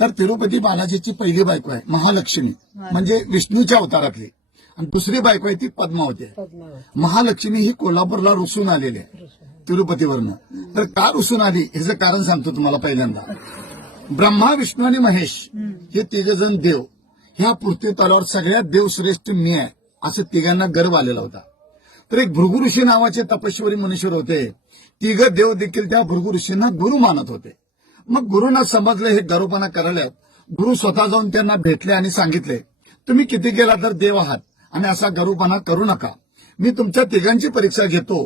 तर तिरुपती बालाजीची पहिली बायको आहे महालक्ष्मी म्हणजे विष्णूच्या अवतारातली आणि दुसरी बायको आहे ती पद्मावती आहे महालक्ष्मी ही कोल्हापूरला रुसून आलेली आहे तिरुपतीवरनं तर का रुसून आली ह्याचं कारण सांगतो तुम्हाला पहिल्यांदा ब्रह्मा विष्णू आणि महेश हे तिघजण देव ह्या पृथ्वी तलावर सगळ्यात श्रेष्ठ मी आहे असं तिघांना गर्व आलेला होता तर एक भृगुऋषी नावाचे तपश्वरी मनुष्य होते तिघ देव देखील त्या भृगुऋषींना गुरु मानत होते मग गुरुना समजले हे गरोपणा करल्यात गुरु स्वतः जाऊन त्यांना भेटले आणि सांगितले तुम्ही किती गेला तर देव आहात आणि असा गरोपणा करू नका मी तुमच्या तिघांची परीक्षा घेतो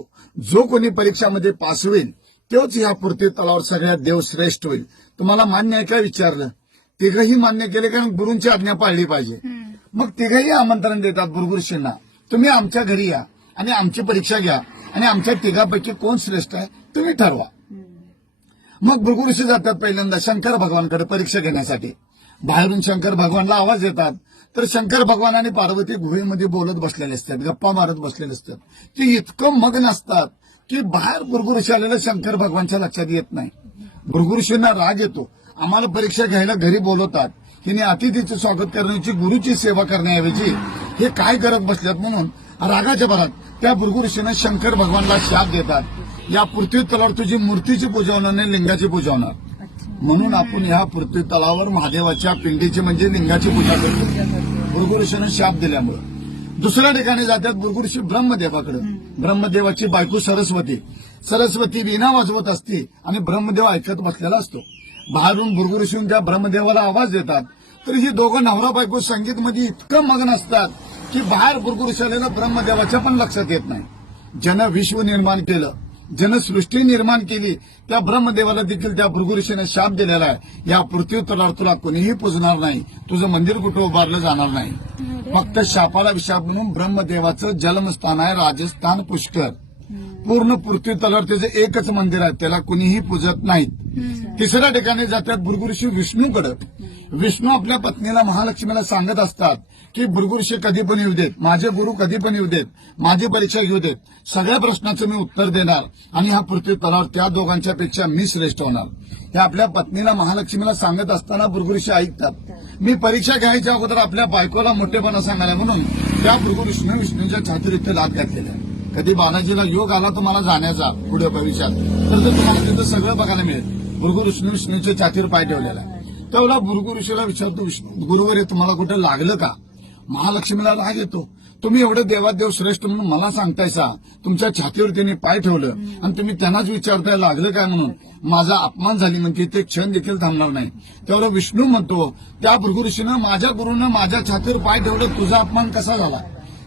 जो कोणी परीक्षामध्ये पास होईल तोच या पूर्ती तलावर सगळ्यात देव श्रेष्ठ होईल तुम्हाला मान्य आहे का विचारलं तिघही मान्य केले कारण गुरुंची आज्ञा पाळली पाहिजे मग तिघही आमंत्रण देतात गुरुगुरुशींना तुम्ही आमच्या घरी या आणि आमची परीक्षा घ्या आणि आमच्या तिघापैकी कोण श्रेष्ठ आहे तुम्ही ठरवा मग भृगुऋषी जातात पहिल्यांदा शंकर भगवानकडे परीक्षा घेण्यासाठी बाहेरून शंकर भगवानला आवाज येतात तर शंकर भगवान आणि पार्वती गुहेमध्ये बोलत बसलेले असतात गप्पा मारत बसलेले असतात ते इतकं मग्न असतात की बाहेर भृगुऋषी आलेलं शंकर भगवानच्या लक्षात येत नाही भृगुऋषींना राग येतो आम्हाला परीक्षा घ्यायला घरी बोलवतात हिने अतिथीचं स्वागत करण्याची गुरुची सेवा करण्याऐवजी हे काय करत बसल्यात म्हणून रागाच्या भरात त्या भृगुऋषीनं शंकर भगवानला शाप देतात या पृथ्वी तलावर तुझी मूर्तीची पूजा होणार नाही लिंगाची पूजा होणार म्हणून आपण या पृथ्वी तलावर महादेवाच्या पिंडीची म्हणजे लिंगाची पूजा करतो भुरगुरुषानं शाप दिल्यामुळे दुसऱ्या ठिकाणी जातात भुरगुरुषी ब्रह्मदेवाकडे ब्रह्मदेवाची बायको सरस्वती सरस्वती वीणा वाजवत असते आणि ब्रह्मदेव ऐकत बसलेला असतो बाहेरून भुरगुरुषीहून त्या ब्रह्मदेवाला आवाज देतात तर ही दोघं नवरा बायको संगीत मध्ये इतकं मग्न असतात की बाहेर आलेलं ब्रह्मदेवाच्या पण लक्षात येत नाही ज्यानं विश्व निर्माण केलं जनसृष्टी निर्माण केली त्या ब्रह्मदेवाला देखील त्या ऋषीने शाप दिलेला आहे या पृथ्वी तुला कोणीही पुजणार नाही तुझं मंदिर कुठं उभारलं जाणार नाही फक्त शापाला विशाप म्हणून ब्रह्मदेवाचं जन्मस्थान आहे राजस्थान पुष्कर पूर्ण पृथ्वी तलावर त्याचं एकच मंदिर आहे त्याला कुणीही पूजत नाहीत तिसऱ्या ठिकाणी जातात भृगुऋषी विष्णूकडे विष्णू आपल्या पत्नीला महालक्ष्मीला सांगत असतात की भृगुरशी कधी पण येऊ देत माझे गुरु कधी पण येऊ देत माझी परीक्षा घेऊ देत सगळ्या प्रश्नाचं मी उत्तर देणार आणि हा पृथ्वी तलावर त्या दोघांच्या पेक्षा मी श्रेष्ठ होणार हे आपल्या पत्नीला महालक्ष्मीला सांगत असताना ऋषी ऐकतात मी परीक्षा घ्यायच्या अगोदर आपल्या बायकोला मोठेपणा सांगायला म्हणून त्या विष्णू विष्णूच्या छातीर इथे लाभ कधी बालाजीला योग आला तुम्हाला जाण्याचा पुढे भविष्यात तर तुम्हाला तिथं सगळं बघायला मिळेल भृगुर विष्णू विष्णूच्या छातीर पाय ठेवलेला आहे त्यावेळेला भुरगुर ऋषीला विचारतो विष्णू गुरुवर तुम्हाला कुठं लागलं का महालक्ष्मीला राग येतो तुम्ही एवढं देवादेव श्रेष्ठ म्हणून मला सांगतायसा तुमच्या छातीवर त्यांनी पाय ठेवलं आणि तुम्ही त्यांनाच विचारताय लागलं काय म्हणून माझा अपमान झाली म्हणजे ते क्षण देखील थांबणार नाही त्यावेळेला विष्णू म्हणतो त्या भृगुऋषीनं माझ्या गुरुनं माझ्या छातीवर पाय ठेवलं तुझा अपमान कसा झाला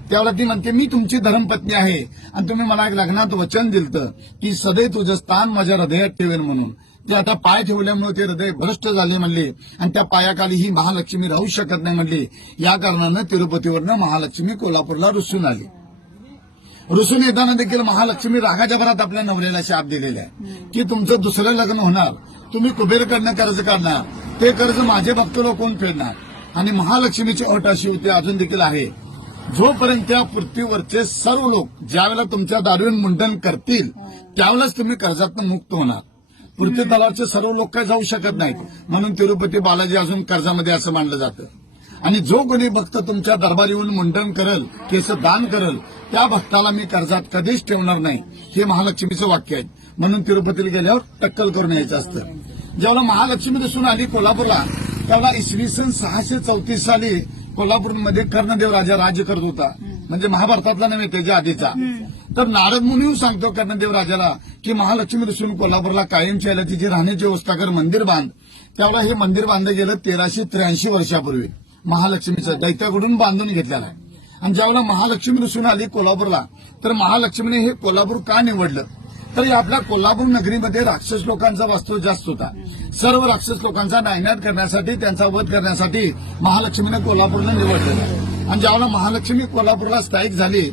त्यावेळेला ती म्हणते मी तुमची धर्मपत्नी आहे आणि तुम्ही मला एक लग्नात वचन दिलं की सदैव तुझं स्थान माझ्या हृदयात ठेवेन म्हणून ते आता पाय ठेवल्यामुळे ते हृदय भ्रष्ट झाले म्हणले आणि त्या पायाखाली ही महालक्ष्मी राहू शकत नाही म्हणले या कारणानं तिरुपतीवरनं महालक्ष्मी कोल्हापूरला रुसून आली रुसून येताना देखील महालक्ष्मी रागाच्या भरात आपल्या नवऱ्याला शाप दिलेला आहे की तुमचं दुसरं लग्न होणार तुम्ही कुबेरकडनं कर्ज काढणार ते कर्ज माझे भक्त लोक कोण फेडणार आणि महालक्ष्मीची अट अशी होती अजून देखील आहे जोपर्यंत त्या पृथ्वीवरचे सर्व लोक ज्यावेळेला तुमच्या दारून मुंडन करतील त्यावेळेस तुम्ही कर्जातून मुक्त होणार पृथ्वी दलाचे सर्व लोक काय जाऊ शकत नाहीत म्हणून तिरुपती बालाजी अजून कर्जामध्ये असं मानलं जातं आणि जो कोणी भक्त तुमच्या दरबार येऊन मुंडन करल केस दान करल त्या भक्ताला मी कर्जात कधीच ठेवणार नाही हे महालक्ष्मीचं वाक्य आहे म्हणून तिरुपतीला गेल्यावर टक्कल करून यायचं असतं जेव्हा महालक्ष्मी दिसून आली कोल्हापूरला तेव्हा इसवी सन सहाशे चौतीस साली कोल्हापूरमध्ये कर्णदेव राजा राज्य करत होता म्हणजे महाभारतातला नव्हे त्याच्या आधीचा तर नारद मुनी सांगतो कर्णदेव राजाला की महालक्ष्मी ऋषून कोल्हापूरला कायमची आल्या तिची राहण्याची व्यवस्था कर मंदिर बांध त्यावेळेला हे मंदिर बांधलं गेलं तेराशे त्र्याऐंशी वर्षापूर्वी महालक्ष्मीचं दैत्याकडून बांधून घेतलेला आहे आणि ज्यावेळेला महालक्ष्मी ऋषून आली कोल्हापूरला तर महालक्ष्मीने हे कोल्हापूर का निवडलं तर आपल्या कोल्हापूर नगरीमध्ये राक्षस लोकांचा वास्तव जास्त होता सर्व राक्षस लोकांचा नायनाट करण्यासाठी त्यांचा वध करण्यासाठी महालक्ष्मीने कोल्हापूरला निवडलेला आणि ज्यावेळेला महालक्ष्मी कोल्हापूरला स्थायिक झाली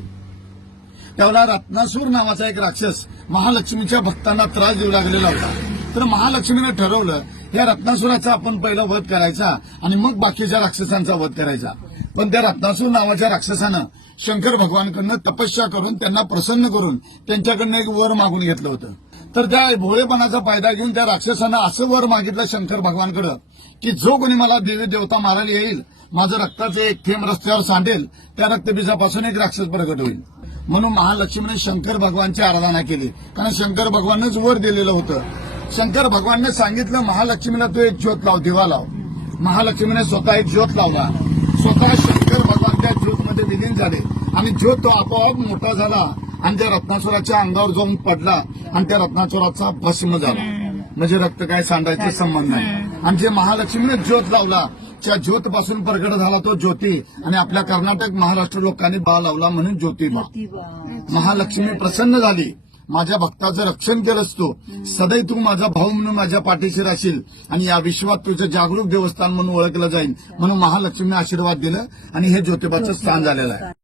त्यावेळेला रत्नासूर नावाचा एक राक्षस महालक्ष्मीच्या भक्तांना त्रास देऊ लागलेला होता तर महालक्ष्मीनं ठरवलं या रत्नासुराचा आपण पहिला वध करायचा आणि मग बाकीच्या राक्षसांचा वध करायचा पण त्या रत्नासूर नावाच्या राक्षसानं शंकर भगवानकडनं तपस्या करून त्यांना प्रसन्न करून त्यांच्याकडनं एक वर मागून घेतलं होतं तर त्या भोळेपणाचा फायदा घेऊन त्या राक्षसानं असं वर मागितलं शंकर भगवानकडं की जो कोणी मला देवी देवता मारायला येईल माझं रक्ताचं एक थेंब रस्त्यावर सांडेल त्या रक्तबीजापासून एक राक्षस प्रगट होईल म्हणून महालक्ष्मीने शंकर भगवानची आराधना केली कारण शंकर भगवानच वर दिलेलं होतं शंकर भगवानने सांगितलं महालक्ष्मीला तू एक ज्योत लाव दिवा लाव महालक्ष्मीने स्वतः एक ज्योत लावला स्वतः शंकर भगवान त्या ज्योतमध्ये विलीन झाले आणि ज्योत तो आपोआप मोठा झाला आणि त्या रत्नाचुराच्या अंगावर जाऊन पडला आणि त्या रत्नाचुराचा भस्म झाला म्हणजे रक्त काय सांडायचे संबंध नाही आणि जे महालक्ष्मीने ज्योत लावला च्या ज्योत पासून प्रकट झाला तो ज्योती आणि आपल्या कर्नाटक महाराष्ट्र लोकांनी बा लावला म्हणून ज्योतिबा महालक्ष्मी प्रसन्न झाली माझ्या भक्ताचं रक्षण केलंस तू सदैव तू माझा भाऊ म्हणून माझ्या पाठीशी राशील आणि या विश्वात तुझं जागरूक देवस्थान म्हणून ओळखलं जाईल म्हणून महालक्ष्मीने आशीर्वाद दिलं आणि हे ज्योतिबाचं स्थान झालेलं आहे